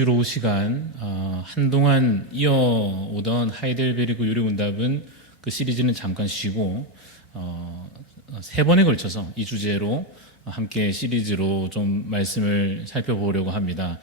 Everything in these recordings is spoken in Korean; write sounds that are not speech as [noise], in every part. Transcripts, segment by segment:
오후 시간 아, 한동안 이어오던 하이델베르그 요리문답은 그 시리즈는 잠깐 쉬고 어, 세 번에 걸쳐서 이 주제로 함께 시리즈로 좀 말씀을 살펴보려고 합니다.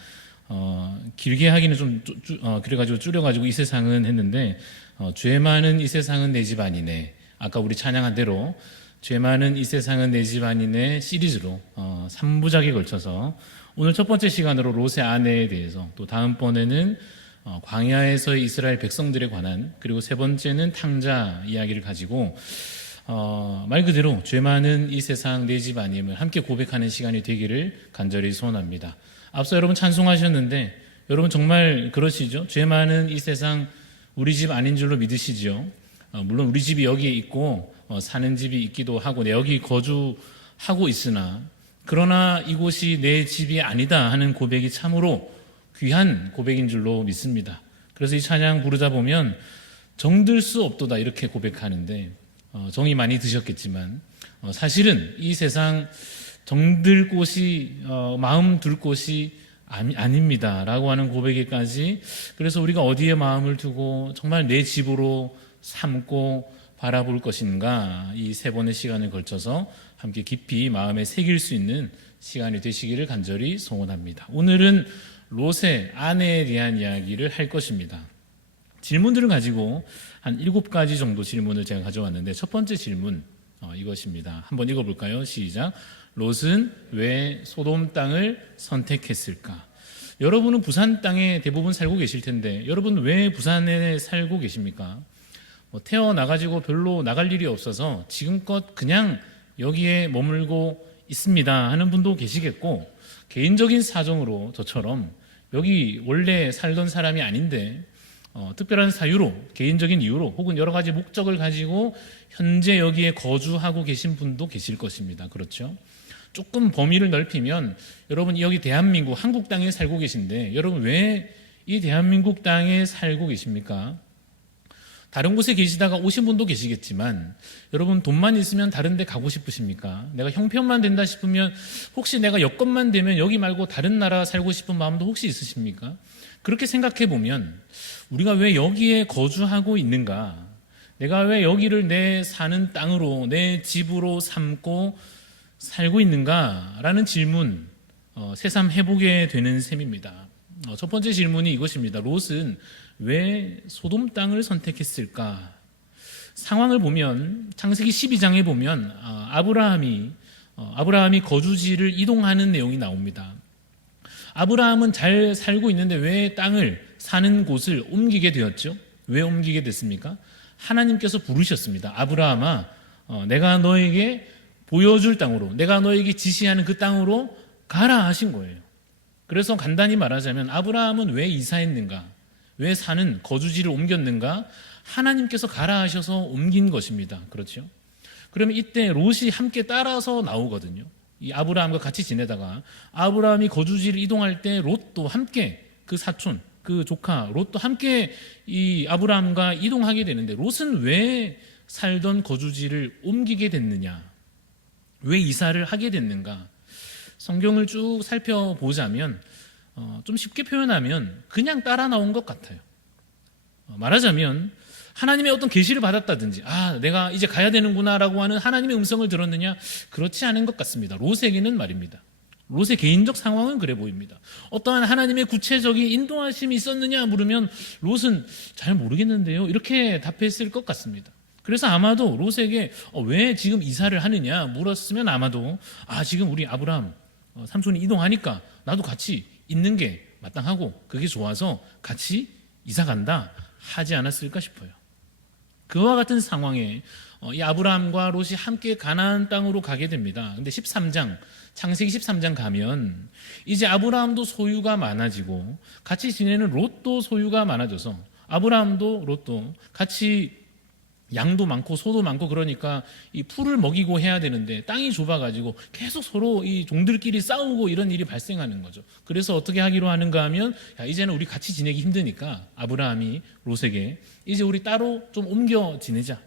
어, 길게 하기는 좀 어, 그래가지고 줄여가지고 이 세상은 했는데 어, 죄 많은 이 세상은 내 집 아니네. 아까 우리 찬양한 대로 죄 많은 이 세상은 내 집 아니네 시리즈로 어, 3부작에 걸쳐서 오늘 첫 번째 시간으로 롯의 아내에 대해서 또 다음번에는 어, 광야에서의 이스라엘 백성들에 관한 그리고 세 번째는 탕자 이야기를 가지고 어, 말 그대로 죄 많은 이 세상 내 집 아님을 함께 고백하는 시간이 되기를 간절히 소원합니다. 앞서 여러분 찬송하셨는데 여러분 정말 그러시죠? 죄 많은 이 세상 우리 집 아닌 줄로 믿으시죠? 어, 물론 우리 집이 여기에 있고 어, 사는 집이 있기도 하고 내 여기 거주하고 있으나 그러나 이곳이 내 집이 아니다 하는 고백이 참으로 귀한 고백인 줄로 믿습니다. 그래서 이 찬양 부르다 보면 정들 수 없도다 이렇게 고백하는데 어, 정이 많이 드셨겠지만 어, 사실은 이 세상 정들 곳이 어, 마음 둘 곳이 아닙니다라고 하는 고백에까지 그래서 우리가 어디에 마음을 두고 정말 내 집으로 삼고 바라볼 것인가 이 세 번의 시간을 걸쳐서 함께 깊이 마음에 새길 수 있는 시간이 되시기를 간절히 소원합니다. 오늘은 롯의 아내에 대한 이야기를 할 것입니다. 질문들을 가지고 한 일곱 가지 정도 질문을 제가 가져왔는데 첫 번째 질문 어, 이것입니다. 한번 읽어볼까요? 시작. 롯은 왜 소돔 땅을 선택했을까? 여러분은 부산 땅에 대부분 살고 계실 텐데 여러분 왜 부산에 살고 계십니까? 뭐 태어나가지고 별로 나갈 일이 없어서 지금껏 그냥 여기에 머물고 있습니다 하는 분도 계시겠고 개인적인 사정으로 저처럼 여기 원래 살던 사람이 아닌데 어, 특별한 사유로 개인적인 이유로 혹은 여러 가지 목적을 가지고 현재 여기에 거주하고 계신 분도 계실 것입니다. 그렇죠? 조금 범위를 넓히면 여러분 여기 대한민국 한국 땅에 살고 계신데 여러분 왜 이 대한민국 땅에 살고 계십니까? 다른 곳에 계시다가 오신 분도 계시겠지만 여러분 돈만 있으면 다른 데 가고 싶으십니까? 내가 형편만 된다 싶으면 혹시 내가 여건만 되면 여기 말고 다른 나라 살고 싶은 마음도 혹시 있으십니까? 그렇게 생각해 보면 우리가 왜 여기에 거주하고 있는가? 내가 왜 여기를 내 사는 땅으로 내 집으로 삼고 살고 있는가라는 질문 어, 새삼 해보게 되는 셈입니다. 어, 첫 번째 질문이 이것입니다. 롯은 왜 소돔 땅을 선택했을까? 상황을 보면 창세기 12장에 보면 아, 아브라함이 어, 아브라함이 거주지를 이동하는 내용이 나옵니다. 아브라함은 잘 살고 있는데 왜 땅을 사는 곳을 옮기게 되었죠? 왜 옮기게 됐습니까? 하나님께서 부르셨습니다. 아브라함아, 어, 내가 너에게 보여줄 땅으로, 내가 너에게 지시하는 그 땅으로 가라 하신 거예요. 그래서 간단히 말하자면 아브라함은 왜 이사했는가? 왜 사는 거주지를 옮겼는가? 하나님께서 가라 하셔서 옮긴 것입니다. 그렇죠? 그러면 이때 롯이 함께 따라서 나오거든요. 이 아브라함과 같이 지내다가 아브라함이 거주지를 이동할 때 롯도 함께 그 사촌, 그 조카 롯도 함께 이 아브라함과 이동하게 되는데 롯은 왜 살던 거주지를 옮기게 됐느냐? 왜 이사를 하게 됐는가? 성경을 쭉 살펴보자면 어, 좀 쉽게 표현하면 그냥 따라 나온 것 같아요. 어, 말하자면 하나님의 어떤 계시를 받았다든지 아 내가 이제 가야 되는구나라고 하는 하나님의 음성을 들었느냐 그렇지 않은 것 같습니다. 롯에게는 말입니다. 롯의 개인적 상황은 그래 보입니다. 어떠한 하나님의 구체적인 인도하심이 있었느냐 물으면 롯은 잘 모르겠는데요. 이렇게 답했을 것 같습니다. 그래서 아마도 롯에게 어, 왜 지금 이사를 하느냐 물었으면 아마도 아 지금 우리 아브라함 어, 삼촌이 이동하니까 나도 같이 있는 게 마땅하고 그게 좋아서 같이 이사 간다 하지 않았을까 싶어요. 그와 같은 상황에 어, 이 아브라함과 롯이 함께 가나안 땅으로 가게 됩니다. 근데 13장 창세기 13장 가면 이제 아브라함도 소유가 많아지고 같이 지내는 롯도 소유가 많아져서 아브라함도 롯도 같이 양도 많고 소도 많고 그러니까 이 풀을 먹이고 해야 되는데 땅이 좁아가지고 계속 서로 이 종들끼리 싸우고 이런 일이 발생하는 거죠. 그래서 어떻게 하기로 하는가 하면 야, 이제는 우리 같이 지내기 힘드니까 아브라함이 롯에게 이제 우리 따로 좀 옮겨 지내자.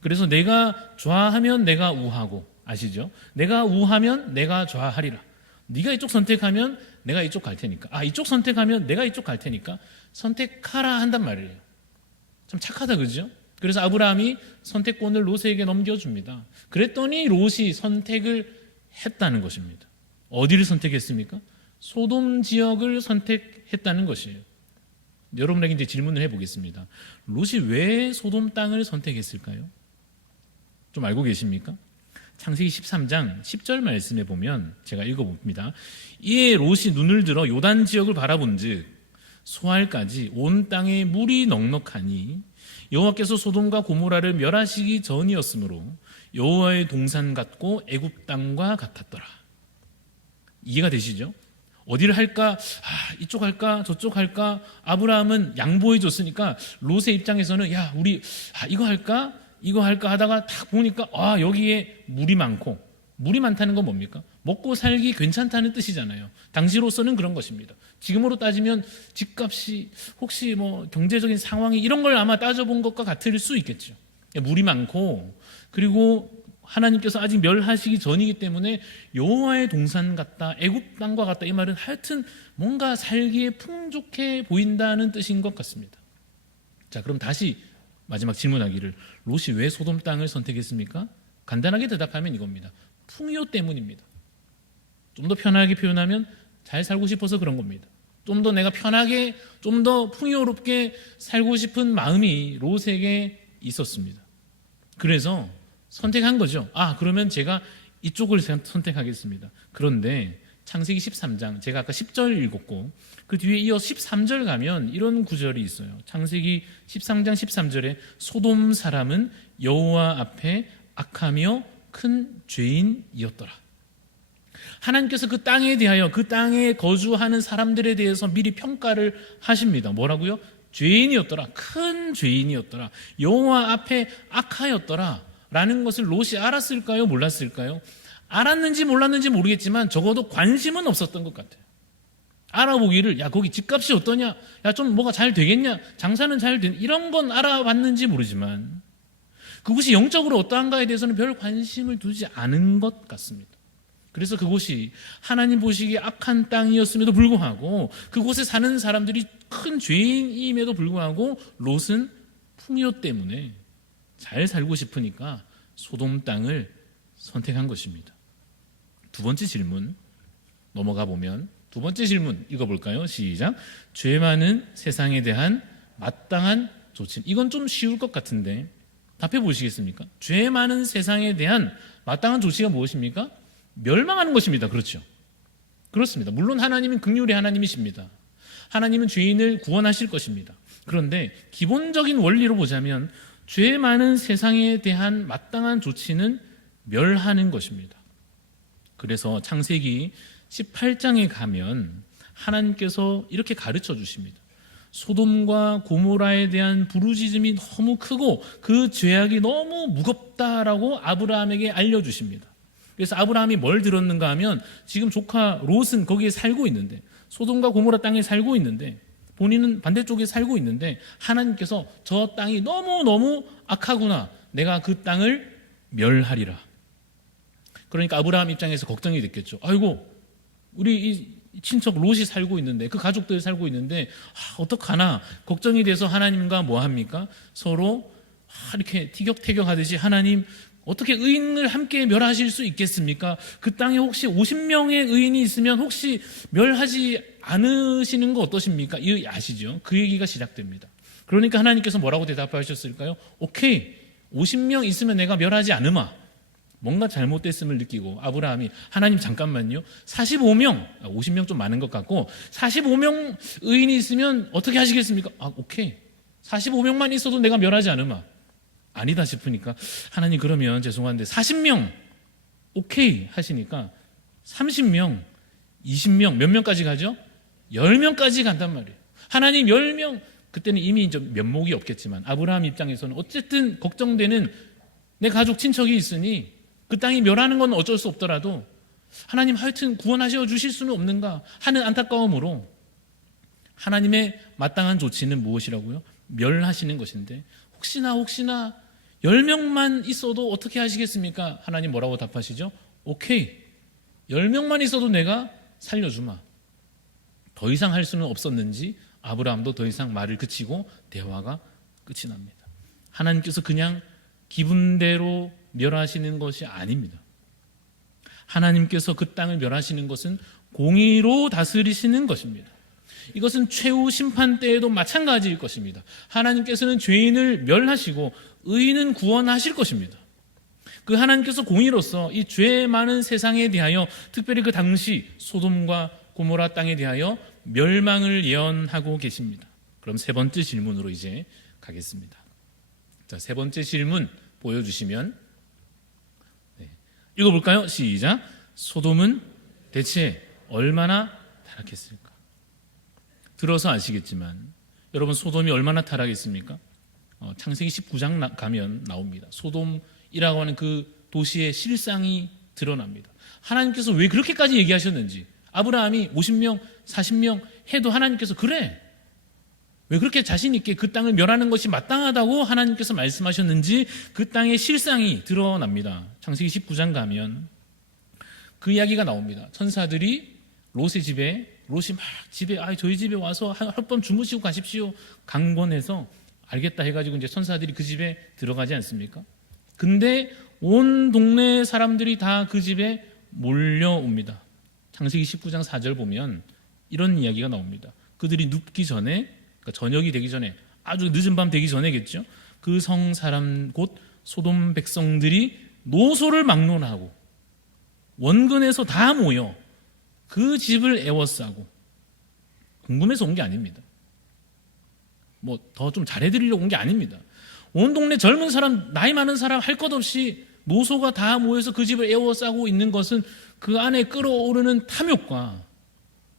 그래서 내가 좌하면 내가 우하고 아시죠? 내가 우하면 내가 좌하리라. 네가 이쪽 선택하면 내가 이쪽 갈 테니까. 아, 이쪽 선택하면 내가 이쪽 갈 테니까 선택하라 한단 말이에요. 참 착하다 그죠? 그래서 아브라함이 선택권을 롯에게 넘겨줍니다. 그랬더니 롯이 선택을 했다는 것입니다. 어디를 선택했습니까? 소돔 지역을 선택했다는 것이에요. 여러분에게 이제 질문을 해보겠습니다. 롯이 왜 소돔 땅을 선택했을까요? 좀 알고 계십니까? 창세기 13장 10절 말씀에 보면 제가 읽어봅니다. 이에 롯이 눈을 들어 요단 지역을 바라본즉 소알까지 온 땅에 물이 넉넉하니 여호와께서 소돔과 고모라를 멸하시기 전이었으므로 여호와의 동산 같고 애굽 땅과 같았더라. 이해가 되시죠? 어디를 할까? 아, 이쪽 할까? 저쪽 할까? 아브라함은 양보해 줬으니까 롯의 입장에서는 야, 우리 아, 이거 할까? 이거 할까 하다가 딱 보니까 아, 여기에 물이 많고 물이 많다는 건 뭡니까? 먹고 살기 괜찮다는 뜻이잖아요. 당시로서는 그런 것입니다. 지금으로 따지면 집값이 혹시 뭐 경제적인 상황이 이런 걸 아마 따져본 것과 같을 수 있겠죠. 물이 많고 그리고 하나님께서 아직 멸하시기 전이기 때문에 여호와의 동산 같다, 애굽 땅과 같다 이 말은 하여튼 뭔가 살기에 풍족해 보인다는 뜻인 것 같습니다. 자, 그럼 다시 마지막 질문하기를 롯이 왜 소돔 땅을 선택했습니까? 간단하게 대답하면 이겁니다. 풍요 때문입니다. 좀 더 편하게 표현하면 잘 살고 싶어서 그런 겁니다. 좀 더 내가 편하게, 좀 더 풍요롭게 살고 싶은 마음이 롯에게 있었습니다. 그래서 선택한 거죠. 아, 그러면 제가 이쪽을 선택하겠습니다. 그런데 창세기 13장, 제가 아까 10절 읽었고, 그 뒤에 이어 13절 가면 이런 구절이 있어요. 창세기 13장 13절에 소돔 사람은 여호와 앞에 악하며 큰 죄인이었더라. 하나님께서 그 땅에 대하여 그 땅에 거주하는 사람들에 대해서 미리 평가를 하십니다. 뭐라고요? 죄인이었더라. 큰 죄인이었더라. 여호와 앞에 악하였더라. 라는 것을 롯이 알았을까요? 몰랐을까요? 알았는지 몰랐는지 모르겠지만 적어도 관심은 없었던 것 같아요. 알아보기를 야 거기 집값이 어떠냐? 야 좀 뭐가 잘 되겠냐? 장사는 잘 된? 이런 건 알아봤는지 모르지만 그곳이 영적으로 어떠한가에 대해서는 별 관심을 두지 않은 것 같습니다. 그래서 그곳이 하나님 보시기에 악한 땅이었음에도 불구하고 그곳에 사는 사람들이 큰 죄인임에도 불구하고 롯은 풍요 때문에 잘 살고 싶으니까 소돔 땅을 선택한 것입니다. 두 번째 질문 넘어가 보면 두 번째 질문 읽어볼까요? 시작. 죄 많은 세상에 대한 마땅한 조치. 이건 좀 쉬울 것 같은데 답해 보시겠습니까? 죄 많은 세상에 대한 마땅한 조치가 무엇입니까? 멸망하는 것입니다. 그렇죠? 그렇습니다. 물론 하나님은 극률의 하나님이십니다. 하나님은 죄인을 구원하실 것입니다. 그런데 기본적인 원리로 보자면 죄 많은 세상에 대한 마땅한 조치는 멸하는 것입니다. 그래서 창세기 18장에 가면 하나님께서 이렇게 가르쳐 주십니다. 소돔과 고모라에 대한 부르짖음이 너무 크고 그 죄악이 너무 무겁다라고 아브라함에게 알려 주십니다. 그래서 아브라함이 뭘 들었는가 하면 지금 조카 롯은 거기에 살고 있는데 소돔과 고모라 땅에 살고 있는데 본인은 반대쪽에 살고 있는데 하나님께서 저 땅이 너무너무 악하구나. 내가 그 땅을 멸하리라. 그러니까 아브라함 입장에서 걱정이 됐겠죠. 아이고, 우리 이 친척 롯이 살고 있는데 그 가족들이 살고 있는데 아, 어떡하나 걱정이 돼서 하나님과 뭐 합니까? 서로 아, 이렇게 티격태격 하듯이 하나님 어떻게 의인을 함께 멸하실 수 있겠습니까? 그 땅에 혹시 50명의 의인이 있으면 혹시 멸하지 않으시는 거 어떠십니까? 이 아시죠? 그 얘기가 시작됩니다. 그러니까 하나님께서 뭐라고 대답하셨을까요? 오케이. 50명 있으면 내가 멸하지 않으마. 뭔가 잘못됐음을 느끼고 아브라함이 하나님 잠깐만요. 45명, 50명 좀 많은 것 같고 45명 의인이 있으면 어떻게 하시겠습니까? 아, 오케이. 45명만 있어도 내가 멸하지 않으마. 아니다 싶으니까 하나님 그러면 죄송한데 40명 오케이 하시니까 30명, 20명 몇 명까지 가죠? 10명까지 간단 말이에요. 하나님 10명 그때는 이미 좀 면목이 없겠지만 아브라함 입장에서는 어쨌든 걱정되는 내 가족 친척이 있으니 그 땅이 멸하는 건 어쩔 수 없더라도 하나님 하여튼 구원하셔 주실 수는 없는가 하는 안타까움으로 하나님의 마땅한 조치는 무엇이라고요? 멸하시는 것인데 혹시나 혹시나 10명만 있어도 어떻게 하시겠습니까? 하나님 뭐라고 답하시죠? 오케이. 10명만 있어도 내가 살려주마. 더 이상 할 수는 없었는지 아브라함도 더 이상 말을 그치고 대화가 끝이 납니다. 하나님께서 그냥 기분대로 멸하시는 것이 아닙니다. 하나님께서 그 땅을 멸하시는 것은 공의로 다스리시는 것입니다. 이것은 최후 심판 때에도 마찬가지일 것입니다. 하나님께서는 죄인을 멸하시고 의인은 구원하실 것입니다. 그 하나님께서 공의로서 이 죄 많은 세상에 대하여 특별히 그 당시 소돔과 고모라 땅에 대하여 멸망을 예언하고 계십니다. 그럼 세 번째 질문으로 이제 가겠습니다. 자, 세 번째 질문 보여주시면 네. 읽어볼까요? 시작. 소돔은 대체 얼마나 타락했을까? 들어서 아시겠지만 여러분 소돔이 얼마나 타락했습니까? 어, 창세기 19장 나, 가면 나옵니다. 소돔이라고 하는 그 도시의 실상이 드러납니다. 하나님께서 왜 그렇게까지 얘기하셨는지 아브라함이 50명, 40명 해도 하나님께서 그래 왜 그렇게 자신 있게 그 땅을 멸하는 것이 마땅하다고 하나님께서 말씀하셨는지 그 땅의 실상이 드러납니다. 창세기 19장 가면 그 이야기가 나옵니다. 천사들이 롯의 집에 롯이 막 집에 아 저희 집에 와서 하룻밤 주무시고 가십시오 강권해서 알겠다 해가지고 이제 천사들이 그 집에 들어가지 않습니까? 근데 온 동네 사람들이 다 그 집에 몰려옵니다. 창세기 19장 4절 보면 이런 이야기가 나옵니다. 그들이 눕기 전에 그러니까 저녁이 되기 전에 아주 늦은 밤 되기 전에겠죠. 그 성 사람 곧 소돔 백성들이 노소를 막론하고 원근에서 다 모여 그 집을 애워싸고 궁금해서 온 게 아닙니다. 뭐 더 좀 잘해드리려고 온 게 아닙니다. 온 동네 젊은 사람, 나이 많은 사람 할 것 없이 노소가 다 모여서 그 집을 애워싸고 있는 것은 그 안에 끓어오르는 탐욕과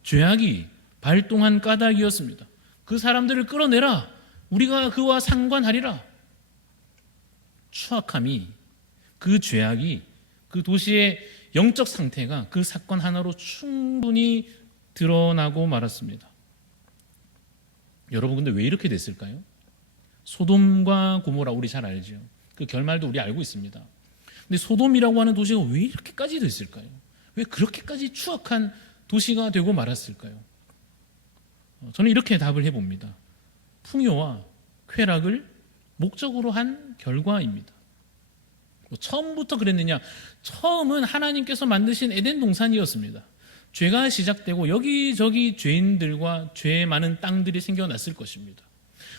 죄악이 발동한 까닭이었습니다. 그 사람들을 끌어내라. 우리가 그와 상관하리라. 추악함이 그 죄악이 그 도시의 영적 상태가 그 사건 하나로 충분히 드러나고 말았습니다. 여러분 근데 왜 이렇게 됐을까요? 소돔과 고모라 우리 잘 알죠. 그 결말도 우리 알고 있습니다. 근데 소돔이라고 하는 도시가 왜 이렇게까지 됐을까요? 왜 그렇게까지 추악한 도시가 되고 말았을까요? 어, 저는 이렇게 답을 해봅니다. 풍요와 쾌락을 목적으로 한 결과입니다. 뭐 처음부터 그랬느냐? 처음은 하나님께서 만드신 에덴 동산이었습니다. 죄가 시작되고 여기저기 죄인들과 죄 많은 땅들이 생겨났을 것입니다.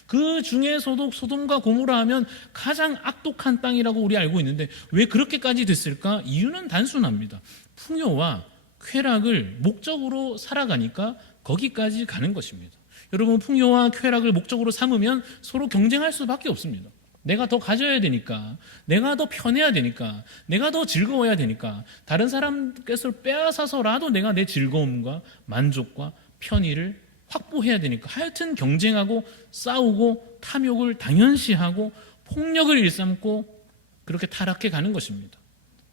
그 중에서도 소돔과 고모라 하면 가장 악독한 땅이라고 우리 알고 있는데 왜 그렇게까지 됐을까? 이유는 단순합니다. 풍요와 쾌락을 목적으로 살아가니까 거기까지 가는 것입니다. 여러분 풍요와 쾌락을 목적으로 삼으면 서로 경쟁할 수밖에 없습니다. 내가 더 가져야 되니까, 내가 더 편해야 되니까, 내가 더 즐거워야 되니까, 다른 사람께서 빼앗아서라도 내가 내 즐거움과 만족과 편의를 확보해야 되니까, 하여튼 경쟁하고 싸우고 탐욕을 당연시하고 폭력을 일삼고 그렇게 타락해 가는 것입니다.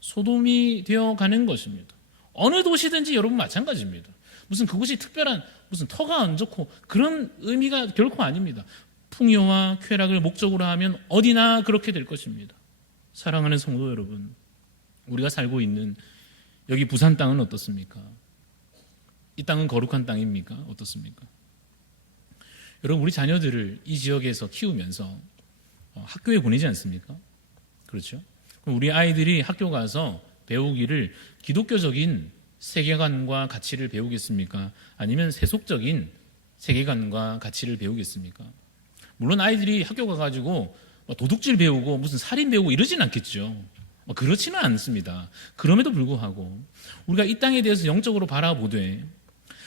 소돔이 되어 가는 것입니다. 어느 도시든지 여러분 마찬가지입니다. 무슨 그곳이 특별한 무슨 터가 안 좋고 그런 의미가 결코 아닙니다. 풍요와 쾌락을 목적으로 하면 어디나 그렇게 될 것입니다. 사랑하는 성도 여러분, 우리가 살고 있는 여기 부산 땅은 어떻습니까? 이 땅은 거룩한 땅입니까? 어떻습니까? 여러분, 우리 자녀들을 이 지역에서 키우면서 어, 학교에 보내지 않습니까? 그렇죠? 우리 아이들이 학교 가서 배우기를 기독교적인 세계관과 가치를 배우겠습니까? 아니면 세속적인 세계관과 가치를 배우겠습니까? 물론 아이들이 학교 가가지고 뭐 도둑질 배우고 무슨 살인 배우고 이러진 않겠죠. 뭐 그렇지는 않습니다. 그럼에도 불구하고 우리가 이 땅에 대해서 영적으로 바라보되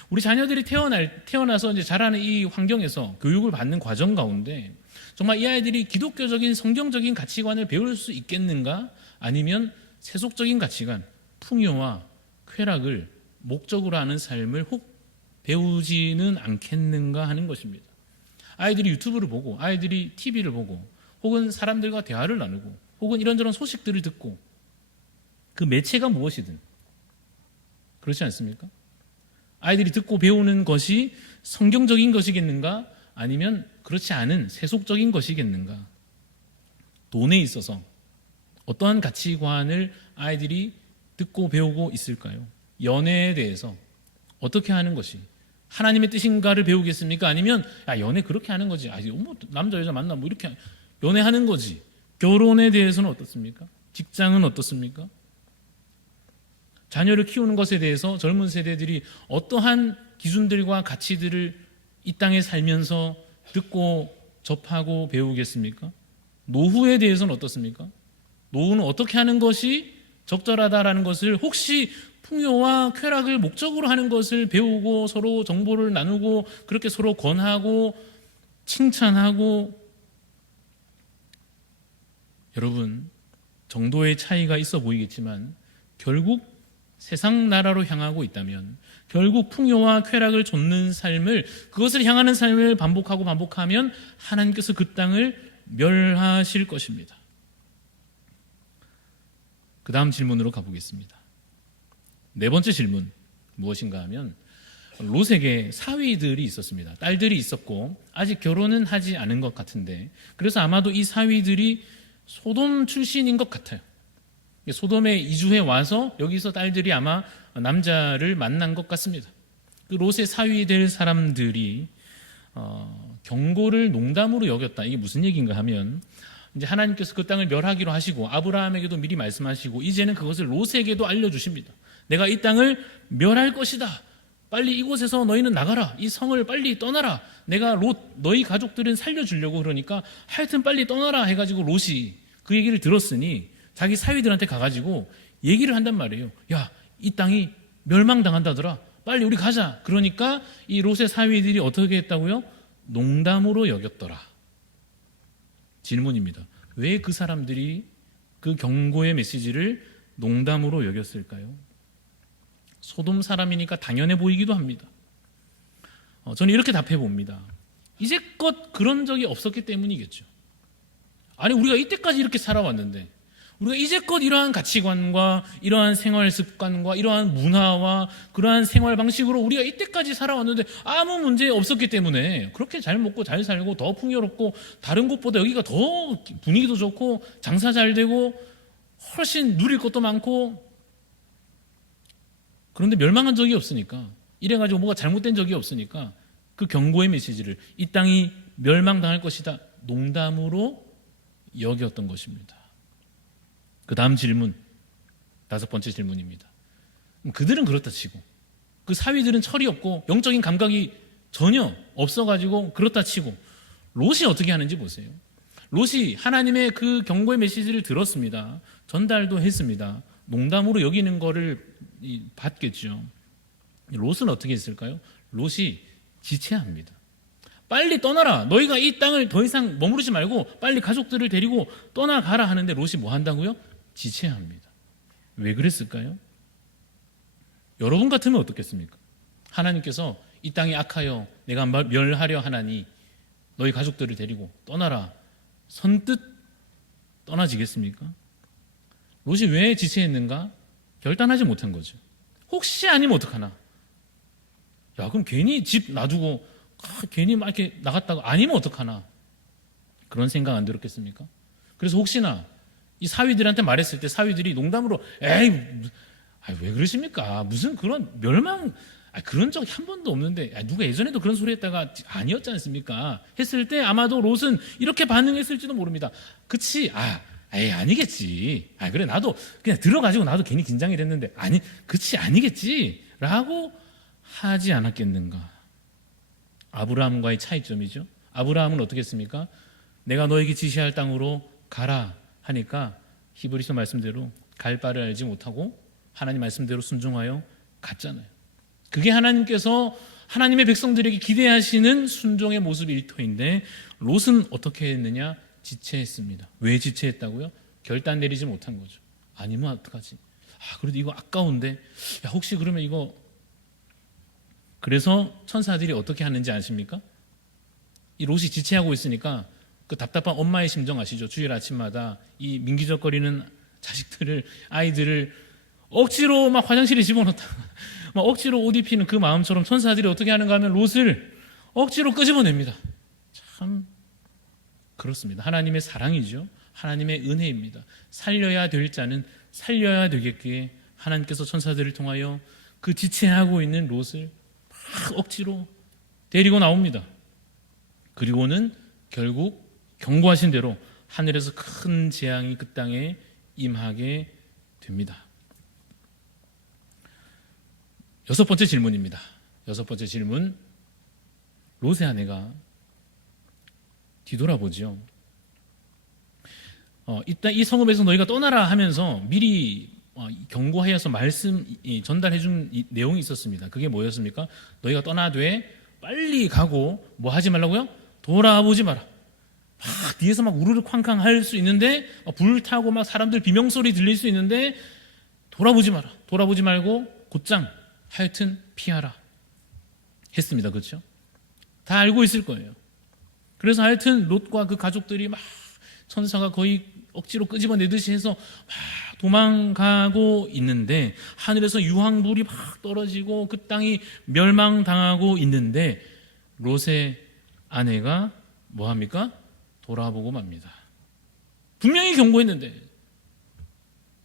우리 자녀들이 태어날, 태어나서 이제 자라는 이 환경에서 교육을 받는 과정 가운데 정말 이 아이들이 기독교적인 성경적인 가치관을 배울 수 있겠는가? 아니면 세속적인 가치관, 풍요와 쾌락을 목적으로 하는 삶을 혹 배우지는 않겠는가 하는 것입니다. 아이들이 유튜브를 보고, 아이들이 TV를 보고, 혹은 사람들과 대화를 나누고, 혹은 이런저런 소식들을 듣고, 그 매체가 무엇이든, 그렇지 않습니까? 아이들이 듣고 배우는 것이 성경적인 것이겠는가? 아니면 그렇지 않은 세속적인 것이겠는가? 돈에 있어서 어떠한 가치관을 아이들이 듣고 배우고 있을까요? 연애에 대해서 어떻게 하는 것이 하나님의 뜻인가를 배우겠습니까? 아니면 야 연애 그렇게 하는 거지. 아, 뭐 남자 여자 만나 뭐 이렇게 연애하는 거지. 결혼에 대해서는 어떻습니까? 직장은 어떻습니까? 자녀를 키우는 것에 대해서 젊은 세대들이 어떠한 기준들과 가치들을 이 땅에 살면서 듣고 접하고 배우겠습니까? 노후에 대해서는 어떻습니까? 노후는 어떻게 하는 것이 적절하다라는 것을 혹시 풍요와 쾌락을 목적으로 하는 것을 배우고 서로 정보를 나누고 그렇게 서로 권하고 칭찬하고 여러분 정도의 차이가 있어 보이겠지만 결국 세상 나라로 향하고 있다면 결국 풍요와 쾌락을 좇는 삶을 그것을 향하는 삶을 반복하고 반복하면 하나님께서 그 땅을 멸하실 것입니다. 그 다음 질문으로 가보겠습니다. 네 번째 질문 무엇인가 하면 롯에게 사위들이 있었습니다. 딸들이 있었고 아직 결혼은 하지 않은 것 같은데 그래서 아마도 이 사위들이 소돔 출신인 것 같아요. 소돔에 이주해 와서 여기서 딸들이 아마 남자를 만난 것 같습니다. 그 롯의 사위 될 사람들이 어, 경고를 농담으로 여겼다. 이게 무슨 얘기인가 하면 이제 하나님께서 그 땅을 멸하기로 하시고 아브라함에게도 미리 말씀하시고 이제는 그것을 롯에게도 알려주십니다. 내가 이 땅을 멸할 것이다. 빨리 이곳에서 너희는 나가라. 이 성을 빨리 떠나라. 내가 롯 너희 가족들은 살려주려고 그러니까 하여튼 빨리 떠나라 해가지고 롯이 그 얘기를 들었으니 자기 사위들한테 가가지고 얘기를 한단 말이에요. 야, 이 땅이 멸망당한다더라. 빨리 우리 가자. 그러니까 이 롯의 사위들이 어떻게 했다고요? 농담으로 여겼더라. 질문입니다. 왜 그 사람들이 그 경고의 메시지를 농담으로 여겼을까요? 소돔 사람이니까 당연해 보이기도 합니다. 어, 저는 이렇게 답해 봅니다. 이제껏 그런 적이 없었기 때문이겠죠. 아니, 우리가 이때까지 이렇게 살아왔는데, 우리가 이제껏 이러한 가치관과 이러한 생활 습관과 이러한 문화와 그러한 생활 방식으로 우리가 이때까지 살아왔는데 아무 문제 없었기 때문에 그렇게 잘 먹고 잘 살고 더 풍요롭고 다른 곳보다 여기가 더 분위기도 좋고 장사 잘 되고 훨씬 누릴 것도 많고 그런데 멸망한 적이 없으니까 이래가지고 뭐가 잘못된 적이 없으니까 그 경고의 메시지를 이 땅이 멸망당할 것이다 농담으로 여겼던 것입니다. 그 다음 질문, 다섯 번째 질문입니다. 그들은 그렇다 치고, 그 사위들은 철이 없고 영적인 감각이 전혀 없어가지고 그렇다 치고, 롯이 어떻게 하는지 보세요. 롯이 하나님의 그 경고의 메시지를 들었습니다. 전달도 했습니다. 농담으로 여기는 거를 받겠죠. 롯은 어떻게 했을까요? 롯이 지체합니다. 빨리 떠나라. 너희가 이 땅을 더 이상 머무르지 말고 빨리 가족들을 데리고 떠나가라 하는데 롯이 뭐 한다고요? 지체합니다. 왜 그랬을까요? 여러분 같으면 어떻겠습니까? 하나님께서 이 땅이 악하여 내가 멸하려 하나니 너희 가족들을 데리고 떠나라. 선뜻 떠나지겠습니까? 롯이 왜 지체했는가? 결단하지 못한 거죠. 혹시 아니면 어떡하나? 야, 그럼 괜히 집 놔두고 아, 괜히 막 이렇게 나갔다가 아니면 어떡하나? 그런 생각 안 들었겠습니까? 그래서 혹시나 이 사위들한테 말했을 때 사위들이 농담으로 에이 아, 왜 그러십니까? 무슨 그런 멸망 아, 그런 적한 번도 없는데 아, 누가 예전에도 그런 소리 했다가 아니었지 않습니까? 했을 때 아마도 롯은 이렇게 반응했을지도 모릅니다. 그치? 아, 에이 아니겠지. 아 그래 나도 그냥 들어가지고 나도 괜히 긴장이 됐는데 아니 그치 아니겠지라고 하지 않았겠는가? 아브라함과의 차이점이죠. 아브라함은 어떻게 했습니까? 내가 너에게 지시할 땅으로 가라 하니까 히브리서 말씀대로 갈 바를 알지 못하고 하나님 말씀대로 순종하여 갔잖아요. 그게 하나님께서 하나님의 백성들에게 기대하시는 순종의 모습 일 터인데 롯은 어떻게 했느냐? 지체했습니다. 왜 지체했다고요? 결단 내리지 못한 거죠. 아니면 어떡하지? 아, 그래도 이거 아까운데. 야, 혹시 그러면 이거 그래서 천사들이 어떻게 하는지 아십니까? 이 롯이 지체하고 있으니까 그 답답한 엄마의 심정 아시죠? 주일 아침마다 이 민기적거리는 자식들을 아이들을 억지로 막 화장실에 집어넣다 [laughs] 막 억지로 옷 입히는 그 마음처럼 천사들이 어떻게 하는가 하면 롯을 억지로 끄집어냅니다. 참 그렇습니다. 하나님의 사랑이죠. 하나님의 은혜입니다. 살려야 될 자는 살려야 되겠기에 하나님께서 천사들을 통하여 그 지체하고 있는 롯을 막 억지로 데리고 나옵니다. 그리고는 결국 경고하신 대로 하늘에서 큰 재앙이 그 땅에 임하게 됩니다. 여섯 번째 질문입니다. 여섯 번째 질문. 롯의 아내가 뒤돌아보지요. 어, 일단 이 성읍에서 너희가 떠나라 하면서 미리 어, 경고하여서 말씀 이, 전달해 준 이, 내용이 있었습니다. 그게 뭐였습니까? 너희가 떠나되 빨리 가고 뭐 하지 말라고요? 돌아보지 마라. 막 뒤에서 막 우르르 쾅쾅 할 수 있는데 막불 타고 막 사람들 비명 소리 들릴 수 있는데 돌아보지 마라. 돌아보지 말고 곧장 하여튼 피하라. 했습니다. 그렇죠? 다 알고 있을 거예요. 그래서 하여튼 롯과 그 가족들이 막 천사가 거의 억지로 끄집어내듯이 해서 막 도망가고 있는데 하늘에서 유황불이 막 떨어지고 그 땅이 멸망당하고 있는데 롯의 아내가 뭐 합니까? 돌아보고 맙니다. 분명히 경고했는데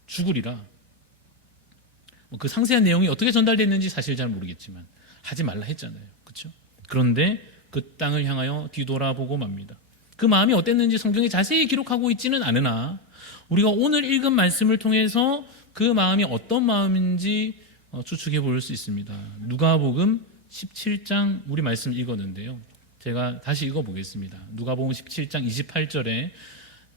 죽으리라. 뭐그 상세한 내용이 어떻게 전달됐는지 사실 잘 모르겠지만 하지 말라 했잖아요. 그렇죠? 그런데 그 땅을 향하여 뒤돌아보고 맙니다. 그 마음이 어땠는지 성경에 자세히 기록하고 있지는 않으나 우리가 오늘 읽은 말씀을 통해서 그 마음이 어떤 마음인지 어, 추측해 볼 수 있습니다. 누가복음 17장 우리 말씀 읽었는데요. 제가 다시 읽어 보겠습니다. 누가복음 17장 28절에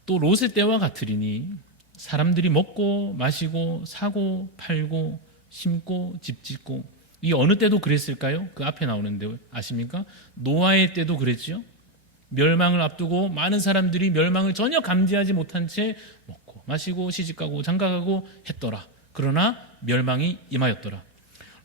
또 롯의 때와 같으리니 사람들이 먹고 마시고 사고 팔고 심고 집 짓고 이 어느 때도 그랬을까요? 그 앞에 나오는데 아십니까? 노아의 때도 그랬지요. 멸망을 앞두고 많은 사람들이 멸망을 전혀 감지하지 못한 채 먹고 마시고 시집가고 장가가고 했더라. 그러나 멸망이 임하였더라.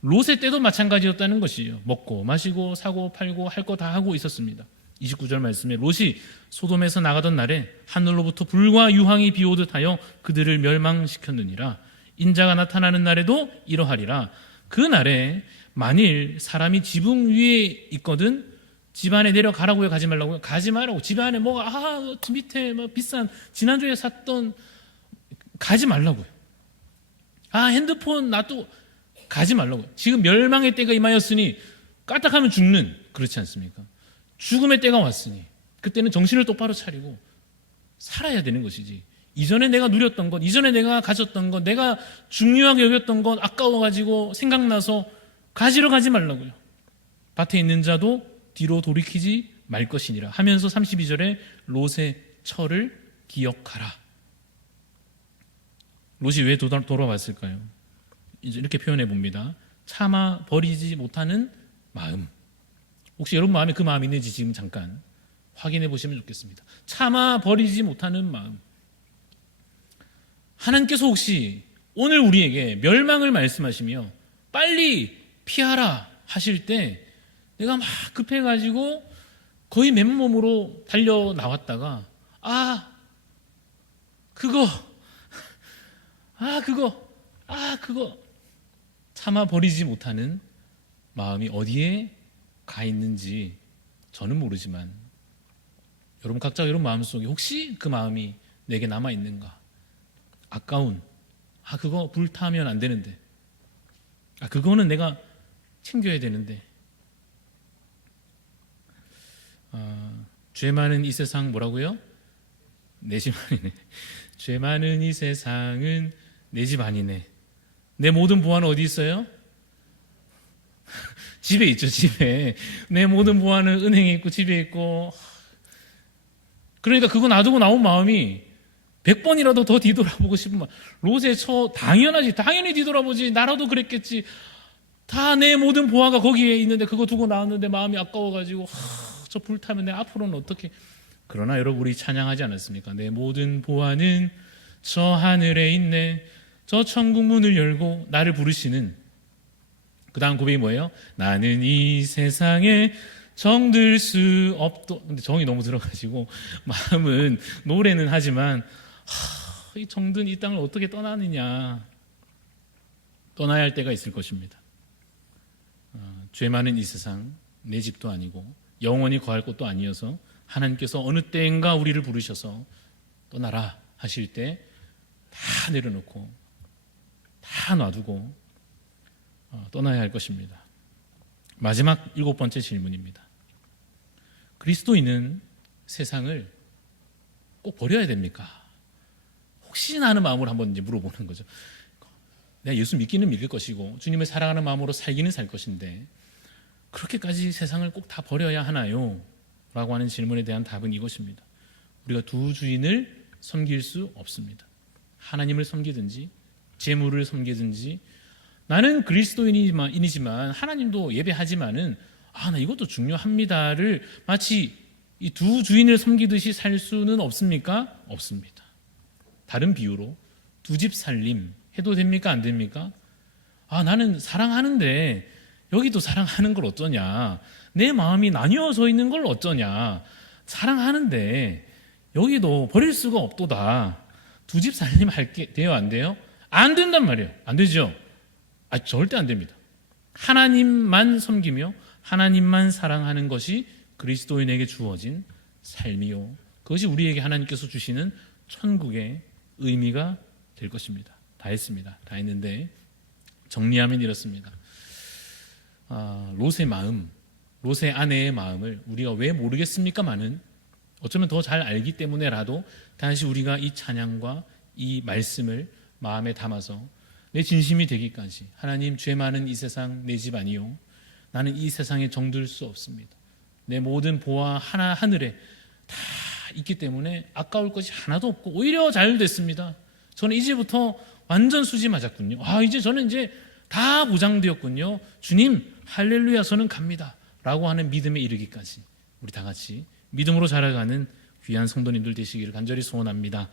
롯의 때도 마찬가지였다는 것이에요. 먹고 마시고 사고 팔고 할 거 다 하고 있었습니다. 29절 말씀에 롯이 소돔에서 나가던 날에 하늘로부터 불과 유황이 비오듯 하여 그들을 멸망시켰느니라. 인자가 나타나는 날에도 이러하리라. 그 날에 만일 사람이 지붕 위에 있거든 집안에 내려가라고요 가지 말라고요 가지 말라고. 집안에 뭐가 아 밑에 뭐 비싼 지난주에 샀던 가지 말라고요 아 핸드폰 놔두고 가지 말라고요 지금 멸망의 때가 임하였으니 까딱하면 죽는 그렇지 않습니까? 죽음의 때가 왔으니 그때는 정신을 똑바로 차리고 살아야 되는 것이지 이전에 내가 누렸던 것 이전에 내가 가졌던 것 내가 중요하게 여겼던 것 아까워가지고 생각나서 가지러 가지 말라고요 밭에 있는 자도 뒤로 돌이키지 말 것이니라 하면서 32절에 롯의 철을 기억하라. 롯이 왜 돌아- 돌아왔을까요? 이제 이렇게 표현해 봅니다. 참아 버리지 못하는 마음. 혹시 여러분 마음에 그 마음이 있는지 지금 잠깐 확인해 보시면 좋겠습니다. 참아 버리지 못하는 마음. 하나님께서 혹시 오늘 우리에게 멸망을 말씀하시며 빨리 피하라 하실 때 내가 막 급해가지고 거의 맨몸으로 달려 나왔다가 아 그거 아 그거 아 그거 참아 버리지 못하는 마음이 어디에 가 있는지 저는 모르지만 여러분 각자 여러분 마음속에 혹시 그 마음이 내게 남아 있는가 아까운 아 그거 불타면 안 되는데 아 그거는 내가 챙겨야 되는데 아, 죄 많은 이 세상 뭐라고요? 내 집 아니네. [laughs] 죄 많은 이 세상은 내 집 아니네. 내 모든 보안은 어디 있어요? [laughs] 집에 있죠, 집에. 내 모든 보안은 은행에 있고 집에 있고. 그러니까 그거 놔두고 나온 마음이 100번이라도 더 뒤돌아보고 마음. 롯의 처 당연하지. 당연히 뒤돌아보지. 나라도 그랬겠지. 다 내 모든 보화가 거기에 있는데 그거 두고 나왔는데 마음이 아까워가지고 하, 저 불타면 내 앞으로는 어떻게 그러나 여러분 우리 찬양하지 않았습니까? 내 모든 보화는 저 하늘에 있네 저 천국 문을 열고 나를 부르시는 그 다음 고백이 뭐예요? 나는 이 세상에 정들 수 없도 근데 정이 너무 들어가지고 [laughs] 마음은 노래는 하지만 하, 이 정든 이 땅을 어떻게 떠나느냐 떠나야 할 때가 있을 것입니다. 어, 죄 많은 이 세상 내 집도 아니고 영원히 거할 곳도 아니어서 하나님께서 어느 때인가 우리를 부르셔서 떠나라 하실 때 다 내려놓고 다 놔두고 어, 떠나야 할 것입니다. 마지막 일곱 번째 질문입니다. 그리스도인은 세상을 꼭 버려야 됩니까? 혹시나 하는 마음으로 한번 이제 물어보는 거죠. 내가 예수 믿기는 믿을 것이고 주님을 사랑하는 마음으로 살기는 살 것인데 그렇게까지 세상을 꼭 다 버려야 하나요? 라고 하는 질문에 대한 답은 이것입니다. 우리가 두 주인을 섬길 수 없습니다. 하나님을 섬기든지 재물을 섬기든지 나는 그리스도인이지만 하나님도 예배하지만은 아 나 이것도 중요합니다를 마치 이 두 주인을 섬기듯이 살 수는 없습니까? 없습니다. 다른 비유로 두 집 살림 해도 됩니까? 안 됩니까? 아 나는 사랑하는데 여기도 사랑하는 걸 어쩌냐? 내 마음이 나뉘어져 있는 걸 어쩌냐? 사랑하는데 여기도 버릴 수가 없도다. 두 집 살림 할게 돼요 안 돼요? 안 된단 말이에요. 안 되죠. 아 절대 안 됩니다. 하나님만 섬기며 하나님만 사랑하는 것이 그리스도인에게 주어진 삶이요. 그것이 우리에게 하나님께서 주시는 천국의 의미가 될 것입니다. 다 했습니다. 다 했는데 정리하면 이렇습니다. 아, 롯의 마음, 롯의 아내의 마음을 우리가 왜 모르겠습니까만은 어쩌면 더 잘 알기 때문에라도 다시 우리가 이 찬양과 이 말씀을 마음에 담아서 내 진심이 되기까지 하나님 죄 많은 이 세상 내 집 아니요 나는 이 세상에 정들 수 없습니다. 내 모든 보화 하나 하늘에 다 있기 때문에 아까울 것이 하나도 없고 오히려 잘 됐습니다. 저는 이제부터 완전 수지 맞았군요. 아 이제 저는 이제 다 보장되었군요. 주님 할렐루야 저는 갑니다.라고 하는 믿음에 이르기까지 우리 다 같이 믿음으로 자라가는 귀한 성도님들 되시기를 간절히 소원합니다.